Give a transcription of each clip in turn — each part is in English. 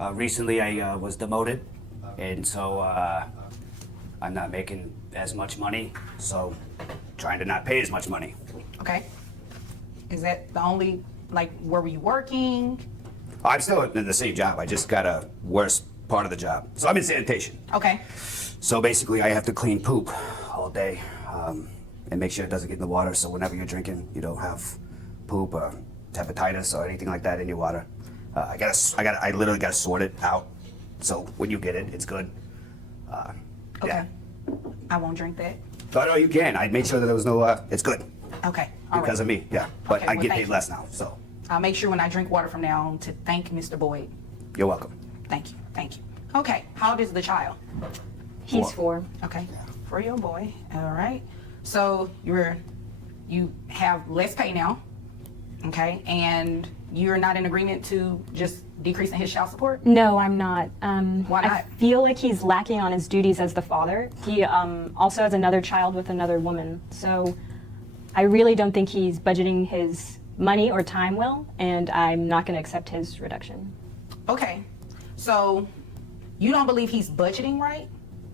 Recently, I was demoted, and so I'm not making as much money, so trying to not pay as much money. Okay. Is that the only, like, where were you working? I'm still in the same job. I just got a worse part of the job. So I'm in sanitation. Okay. So basically, I have to clean poop all day and make sure it doesn't get in the water. So whenever you're drinking, you don't have poop or hepatitis or anything like that in your water. I literally gotta sort it out. So when you get it, it's good. Okay. Yeah. I won't drink that. Oh, no, you can. I made sure that there was no, it's good. Okay. All Because right. of me, yeah. But Okay, I well, get thank paid you. less now, so I'll make sure when I drink water from now on to thank Mr. Boyd. you're welcome. Thank you. Thank you. Okay. How old is the child? He's 4. Okay. 4-year-old boy. All right. So you have less pay now. Okay. And you're not in agreement to just decreasing his child support? No, I'm not. Why I not? feel like he's lacking on his duties as the father. He also has another child with another woman. So I really don't think he's budgeting his money or time well, and I'm not going to accept his reduction. Okay. So you don't believe he's budgeting right?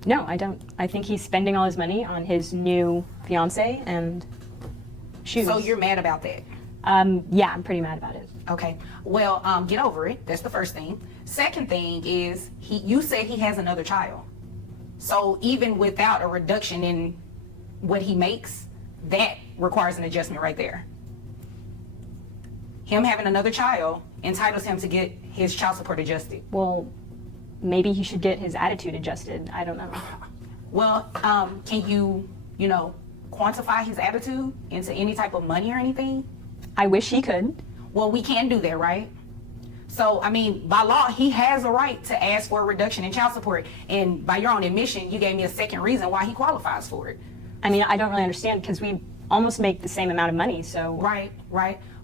No, I don't. I think he's spending all his money on his new fiance and shoes. So you're mad about that? Yeah, I'm pretty mad about it. Okay. Well, get over it. That's the first thing. Second thing is you said he has another child. So even without a reduction in what he makes, that requires an adjustment right there. Him having another child entitles him to get his child support adjusted. Well, maybe he should get his attitude adjusted. I don't know. Well, can you quantify his attitude into any type of money or anything? I wish he could. Well, we can do that, right? So, I mean, by law, he has a right to ask for a reduction in child support. And by your own admission, you gave me a second reason why he qualifies for it. I mean, I don't really understand because we almost make the same amount of money, so. Right.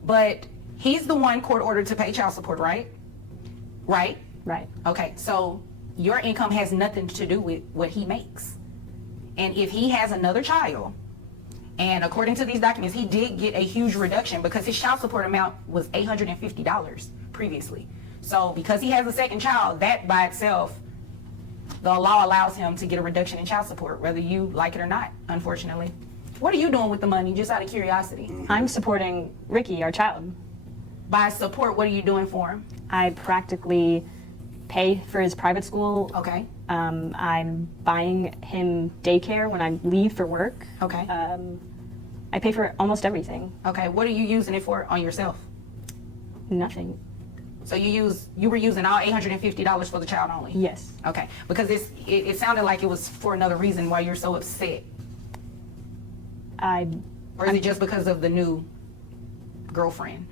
But he's the one court ordered to pay child support, right? Right? Right. Okay, so your income has nothing to do with what he makes. And if he has another child, and according to these documents, he did get a huge reduction because his child support amount was $850 previously. So because he has a second child, that by itself, the law allows him to get a reduction in child support, whether you like it or not, unfortunately. What are you doing with the money, just out of curiosity? I'm supporting Ricky, our child. By support, what are you doing for him? I practically pay for his private school. Okay, I'm buying him daycare when I leave for work. okay, I pay for almost everything. okay. What are you using it for on yourself? Nothing. So you were using all $850 for the child only? Yes. Okay, because it sounded like it was for another reason why you're so upset. Or is it just because of the new girlfriend?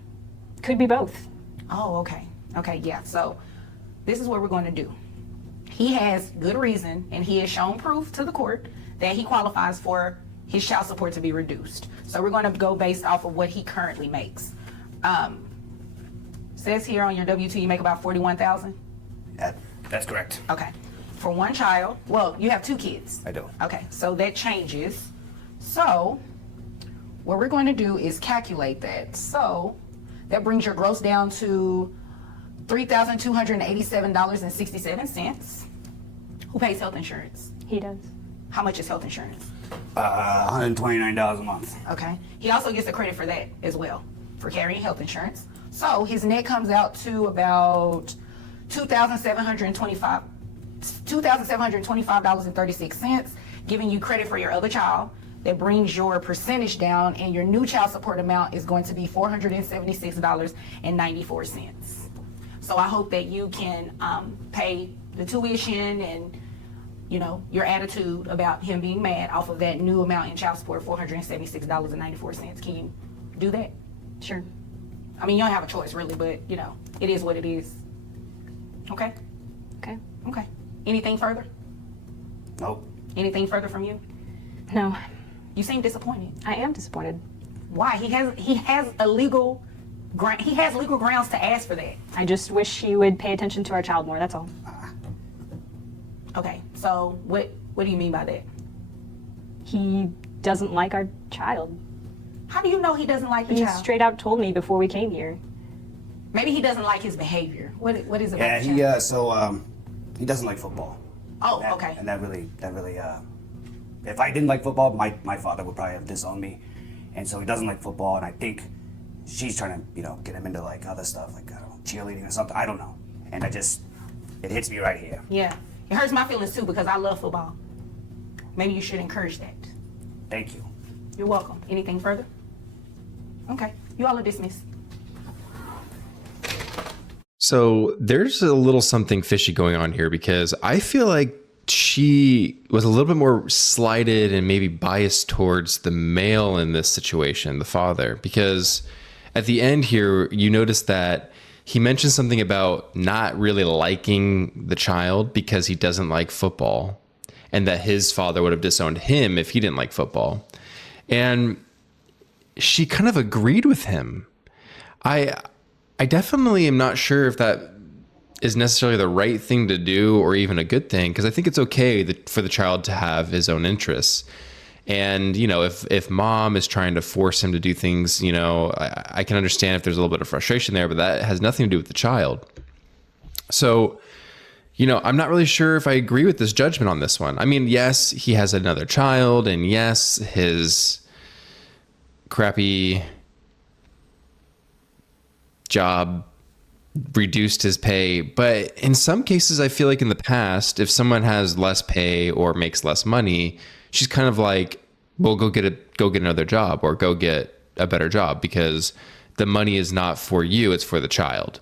Could be both. Oh, okay. Okay, yeah. So this is what we're going to do. He has good reason, and he has shown proof to the court that he qualifies for his child support to be reduced. So we're going to go based off of what he currently makes. Says here on your W-2 you make about $41,000. That's correct. Okay. For one child, well, you have 2 kids. I do. Okay, so that changes. So what we're going to do is calculate that. So that brings your gross down to $3,287.67. Who pays health insurance? He does. How much is health insurance? $129 a month. Okay. He also gets a credit for that as well, for carrying health insurance. So his net comes out to about $2,725.36, giving you credit for your other child. That brings your percentage down, and your new child support amount is going to be $476.94. So I hope that you can pay the tuition and your attitude about him being mad off of that new amount in child support, $476.94. Can you do that? Sure. I mean, you don't have a choice really, but it is what it is. Okay? Okay. Okay. Anything further? Nope. Anything further from you? No, You seem disappointed. I am disappointed. Why? He has legal grounds to ask for that. I just wish he would pay attention to our child more, that's all. Okay. So what do you mean by that? He doesn't like our child. How do you know he doesn't like the He child? straight out told me before we came here. Maybe he doesn't like his behavior. What is it about Yeah, the child? he doesn't like football. Oh, That- okay. And that really, if I didn't like football, my father would probably have disowned me. And so he doesn't like football, and I think she's trying to, get him into like other stuff, like, I don't know, cheerleading or something. I don't know. And it hits me right here. Yeah. It hurts my feelings too because I love football. Maybe you should encourage that. Thank you. You're welcome. Anything further? Okay. You all are dismissed. So there's a little something fishy going on here because I feel like she was a little bit more slighted and maybe biased towards the male in this situation, the father, because at the end here, you notice that he mentioned something about not really liking the child because he doesn't like football, and that his father would have disowned him if he didn't like football. And she kind of agreed with him. I definitely am not sure if that is necessarily the right thing to do or even a good thing, because I think it's okay for the child to have his own interests. And, if mom is trying to force him to do things, I can understand if there's a little bit of frustration there, but that has nothing to do with the child. So, I'm not really sure if I agree with this judgment on this one. I mean, yes, he has another child, and yes, his crappy job reduced his pay, but in some cases I feel like in the past, if someone has less pay or makes less money, she's kind of like, well, go get another job or go get a better job because the money is not for you, it's for the child.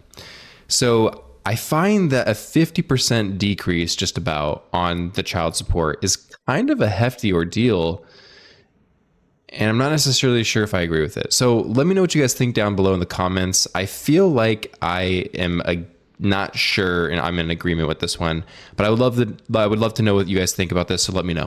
So I find that a 50% decrease just about on the child support is kind of a hefty ordeal, and I'm not necessarily sure if I agree with it. So let me know what you guys think down below in the comments. I feel like I am not sure and I'm in agreement with this one, but I would love to know what you guys think about this, so let me know.